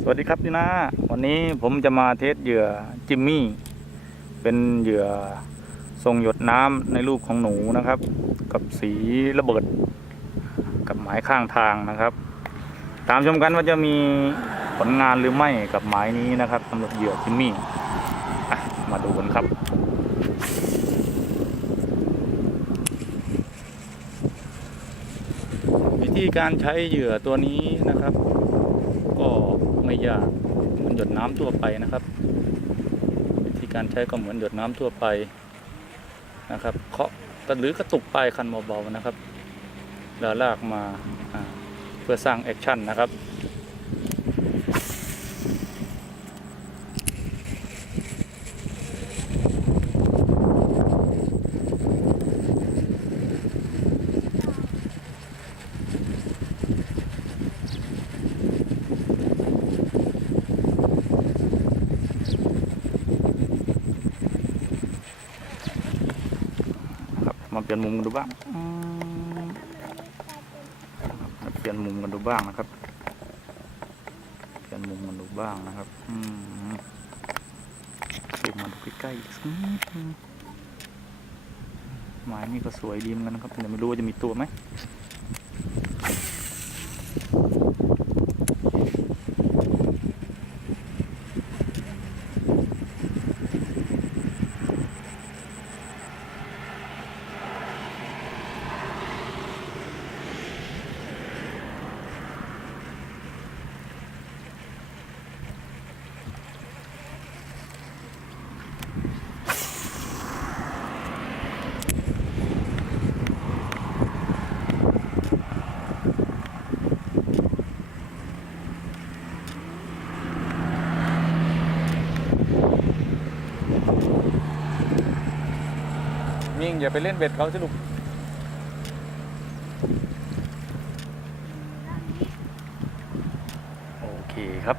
สวัสดีครับพี่นาวันนี้ผมจะมาเทสเหยื่อจิมมี่ เป็นเหยื่อทรงหยดน้ำในรูปของหนูนะครับ กับสีระเบิด กับหมายข้างทางนะครับ ตามชมกันว่าจะมีผลงานหรือไม่กับหมายนี้นะครับสำหรับเหยื่อจิมมี่มาดูกันครับวิธีการใช้เหยื่อตัวนี้นะครับ ยากเหมือนหยดน้ำทั่วไปนะครับ วิธีการใช้ก็เหมือนหยดน้ำทั่วไปนะครับเคาะหรือกระตุกปลายคันเบาๆนะครับแล้วลากมาเพื่อสร้างแอคชั่นนะครับ เปลี่ยนมุมกันดูบ้างอืมมาเปลี่ยนมุมกันดูบ้างนะครับ เปลี่ยนมุมกันดูบ้างนะครับอืมเก็บมาดูใกล้ๆอีกสักนิดนึงไม้นี่ก็สวยดีเหมือนกันนะครับแต่ไม่รู้ว่าจะมีตัวไหม มิ่งอย่าไปเล่นเบ็ดเขาสิลูกโอเคครับ